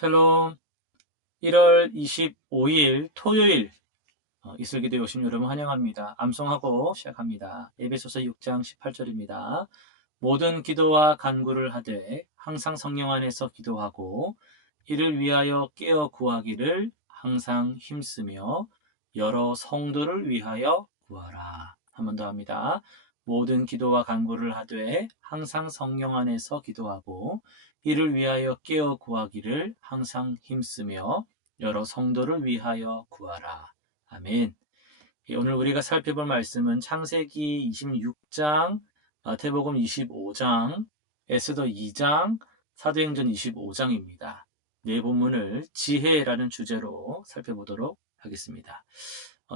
샬롬. 1월 25일 토요일 이슬기도에 오신 여러분 환영합니다. 암송하고 시작합니다. 에베소서 6장 18절입니다. 모든 기도와 간구를 하되 항상 성령 안에서 기도하고 이를 위하여 깨어 구하기를 항상 힘쓰며 여러 성도를 위하여 구하라. 한 번 더 합니다. 모든 기도와 간구를 하되 항상 성령 안에서 기도하고 이를 위하여 깨어 구하기를 항상 힘쓰며 여러 성도를 위하여 구하라. 아멘. 오늘 우리가 살펴볼 말씀은 창세기 26장, 마태복음 25장, 에스더 2장, 사도행전 25장입니다. 네 본문을 지혜라는 주제로 살펴보도록 하겠습니다.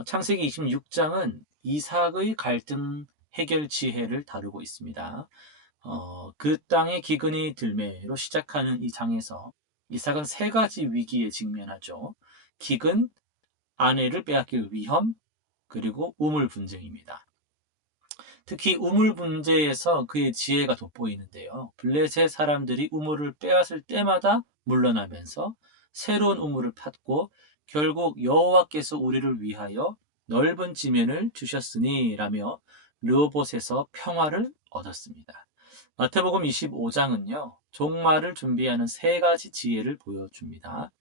창세기 26장은 이삭의 갈등 해결 지혜를 다루고 있습니다. 그 땅에 기근이 들매로 시작하는 이 장에서 이삭은 세 가지 위기에 직면하죠. 기근, 아내를 빼앗길 위험, 그리고 우물 분쟁입니다. 특히 우물 분쟁에서 그의 지혜가 돋보이는데요. 블레셋 사람들이 우물을 빼앗을 때마다 물러나면서 새로운 우물을 팠고 결국 여호와께서 우리를 위하여 넓은 지면을 주셨으니 라며 르호봇에서 평화를 얻었습니다. 마태복음 25장은요. 종말을 준비하는 세 가지 지혜를 보여줍니다.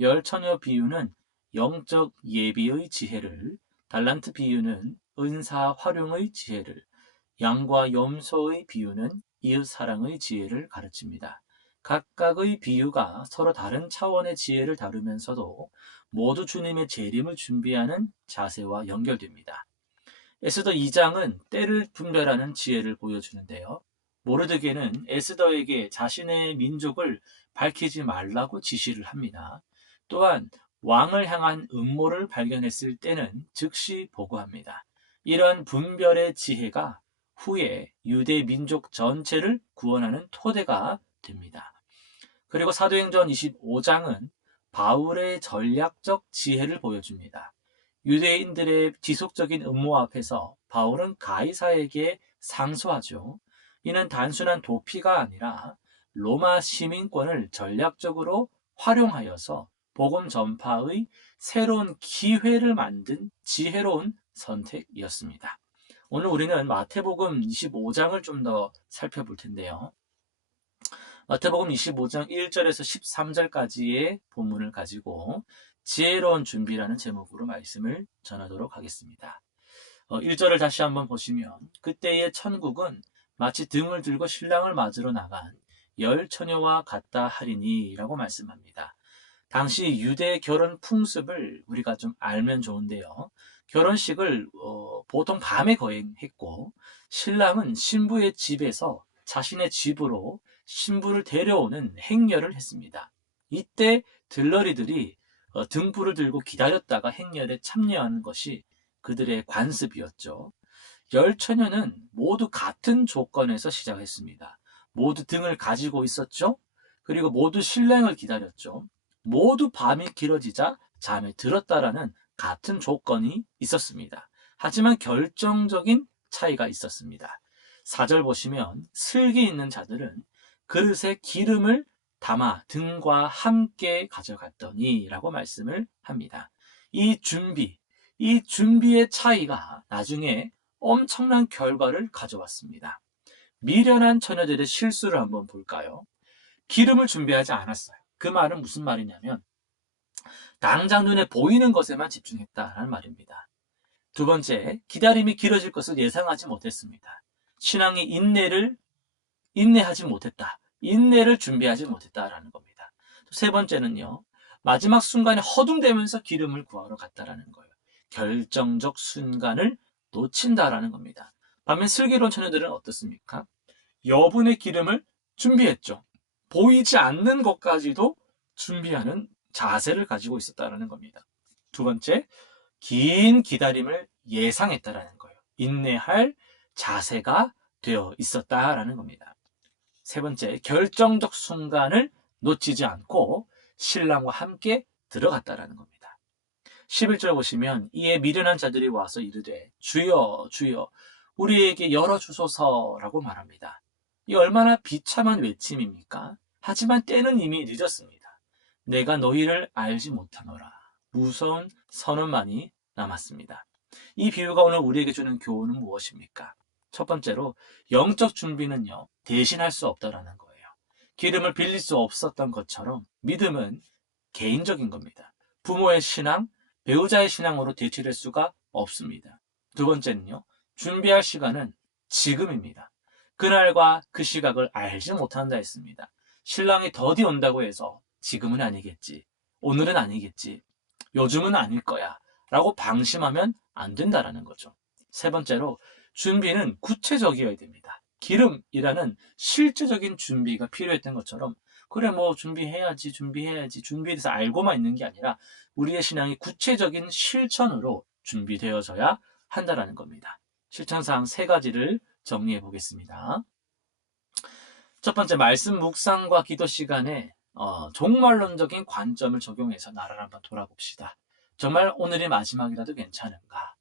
열 처녀 비유는 영적 예비의 지혜를, 달란트 비유는 은사 활용의 지혜를, 양과 염소의 비유는 이웃 사랑의 지혜를 가르칩니다. 각각의 비유가 서로 다른 차원의 지혜를 다루면서도 모두 주님의 재림을 준비하는 자세와 연결됩니다. 에스더 2장은 때를 분별하는 지혜를 보여주는데요. 모르드게는 에스더에게 자신의 민족을 밝히지 말라고 지시를 합니다. 또한 왕을 향한 음모를 발견했을 때는 즉시 보고합니다. 이러한 분별의 지혜가 후에 유대 민족 전체를 구원하는 토대가 됩니다. 그리고 사도행전 25장은 바울의 전략적 지혜를 보여줍니다. 유대인들의 지속적인 음모 앞에서 바울은 가이사에게 상소하죠. 이는 단순한 도피가 아니라 로마 시민권을 전략적으로 활용하여서 복음 전파의 새로운 기회를 만든 지혜로운 선택이었습니다. 오늘 우리는 마태복음 25장을 좀 더 살펴볼 텐데요. 마태복음 25장 1절에서 13절까지의 본문을 가지고 지혜로운 준비라는 제목으로 말씀을 전하도록 하겠습니다. 1절을 다시 한번 보시면 그때의 천국은 마치 등을 들고 신랑을 맞으러 나간 열 처녀와 같다 하리니 라고 말씀합니다. 당시 유대 결혼 풍습을 우리가 좀 알면 좋은데요. 결혼식을 보통 밤에 거행했고 신랑은 신부의 집에서 자신의 집으로 신부를 데려오는 행렬을 했습니다. 이때 들러리들이 등불을 들고 기다렸다가 행렬에 참여하는 것이 그들의 관습이었죠. 열 처녀는 모두 같은 조건에서 시작했습니다. 모두 등을 가지고 있었죠. 그리고 모두 신랑을 기다렸죠. 모두 밤이 길어지자 잠에 들었다라는 같은 조건이 있었습니다. 하지만 결정적인 차이가 있었습니다. 4절 보시면 슬기 있는 자들은 그릇에 기름을 담아 등과 함께 가져갔더니 라고 말씀을 합니다. 이 준비의 차이가 나중에 엄청난 결과를 가져왔습니다. 미련한 처녀들의 실수를 한번 볼까요? 기름을 준비하지 않았어요. 그 말은 무슨 말이냐면 당장 눈에 보이는 것에만 집중했다는 말입니다. 두 번째, 기다림이 길어질 것을 예상하지 못했습니다. 신앙이 인내하지 못했다. 인내를 준비하지 못했다라는 겁니다. 세 번째는요. 마지막 순간에 허둥대면서 기름을 구하러 갔다라는 거예요. 결정적 순간을 놓친다라는 겁니다. 반면 슬기로운 처녀들은 어떻습니까? 여분의 기름을 준비했죠. 보이지 않는 것까지도 준비하는 자세를 가지고 있었다라는 겁니다. 두 번째, 긴 기다림을 예상했다라는 거예요. 인내할 자세가 되어 있었다라는 겁니다. 세 번째, 결정적 순간을 놓치지 않고 신랑과 함께 들어갔다라는 겁니다. 11절 보시면 이에 미련한 자들이 와서 이르되 주여 주여 우리에게 열어주소서라고 말합니다. 이 얼마나 비참한 외침입니까? 하지만 때는 이미 늦었습니다. 내가 너희를 알지 못하노라. 무서운 선언만이 남았습니다. 이 비유가 오늘 우리에게 주는 교훈은 무엇입니까? 첫 번째로 영적 준비는요, 대신할 수 없다라는 거예요. 기름을 빌릴 수 없었던 것처럼 믿음은 개인적인 겁니다. 부모의 신앙, 배우자의 신앙으로 대체될 수가 없습니다. 두 번째는요, 준비할 시간은 지금입니다. 그날과 그 시각을 알지 못한다 했습니다. 신랑이 더디 온다고 해서 지금은 아니겠지, 오늘은 아니겠지, 요즘은 아닐 거야 라고 방심하면 안 된다라는 거죠. 세 번째로 준비는 구체적이어야 됩니다. 기름이라는 실제적인 준비가 필요했던 것처럼, 그래 뭐 준비해야지 준비에 대해서 알고만 있는 게 아니라 우리의 신앙이 구체적인 실천으로 준비되어져야 한다라는 겁니다. 실천사항 세 가지를 정리해 보겠습니다. 첫 번째, 말씀 묵상과 기도 시간에 종말론적인 관점을 적용해서 나를 한번 돌아봅시다. 정말 오늘이 마지막이라도 괜찮은가?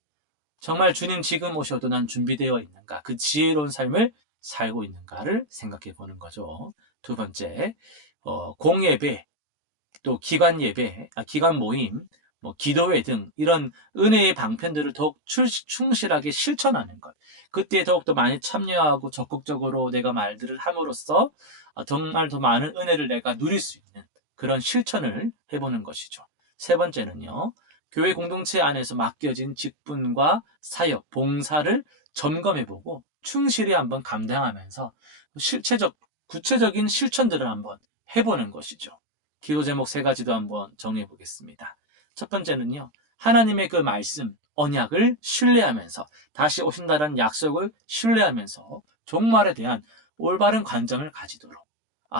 정말 주님 지금 오셔도 난 준비되어 있는가? 그 지혜로운 삶을 살고 있는가를 생각해 보는 거죠. 두 번째, 공예배, 또 기관 예배, 기관 모임, 뭐 기도회 등 이런 은혜의 방편들을 더욱 충실하게 실천하는 것. 그때 더욱더 많이 참여하고 적극적으로 내가 말들을 함으로써 정말 더 많은 은혜를 내가 누릴 수 있는 그런 실천을 해보는 것이죠. 세 번째는요, 교회 공동체 안에서 맡겨진 직분과 사역, 봉사를 점검해보고 충실히 한번 감당하면서 구체적인 실천들을 한번 해보는 것이죠. 기도 제목 세 가지도 한번 정해 보겠습니다. 첫 번째는요, 하나님의 그 말씀, 언약을 신뢰하면서, 다시 오신다는 약속을 신뢰하면서 종말에 대한 올바른 관점을 가지도록.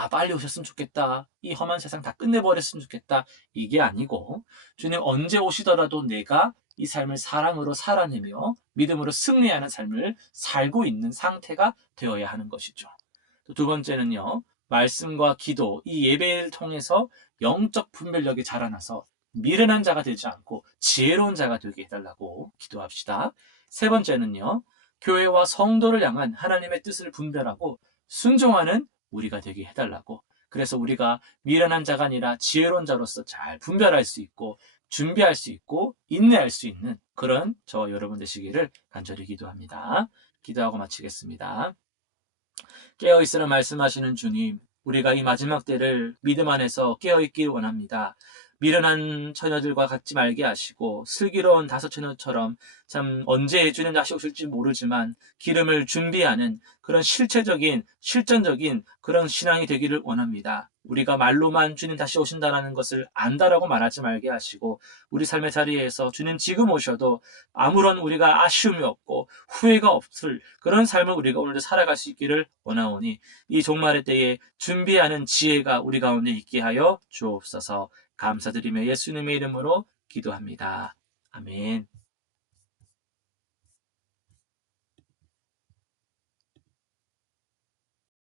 빨리 오셨으면 좋겠다. 이 험한 세상 다 끝내버렸으면 좋겠다. 이게 아니고, 주님 언제 오시더라도 내가 이 삶을 사랑으로 살아내며 믿음으로 승리하는 삶을 살고 있는 상태가 되어야 하는 것이죠. 또 두 번째는요, 말씀과 기도, 이 예배를 통해서 영적 분별력이 자라나서 미련한 자가 되지 않고 지혜로운 자가 되게 해달라고 기도합시다. 세 번째는요, 교회와 성도를 향한 하나님의 뜻을 분별하고 순종하는 우리가 되게 해달라고. 그래서 우리가 미련한 자가 아니라 지혜로운 자로서 잘 분별할 수 있고 준비할 수 있고 인내할 수 있는 그런 저와 여러분 되시기를 간절히 기도합니다. 기도하고 마치겠습니다. 깨어있으라 말씀하시는 주님, 우리가 이 마지막 때를 믿음 안에서 깨어있길 원합니다. 미련한 처녀들과 같지 말게 하시고 슬기로운 다섯 처녀처럼 참 언제 주님 다시 오실지 모르지만 기름을 준비하는 그런 실전적인 그런 신앙이 되기를 원합니다. 우리가 말로만 주님 다시 오신다는 것을 안다라고 말하지 말게 하시고 우리 삶의 자리에서 주님 지금 오셔도 아무런 우리가 아쉬움이 없고 후회가 없을 그런 삶을 우리가 오늘도 살아갈 수 있기를 원하오니 이 종말의 때에 준비하는 지혜가 우리 가운데 있게 하여 주옵소서. 감사드리며 예수님의 이름으로 기도합니다. 아멘.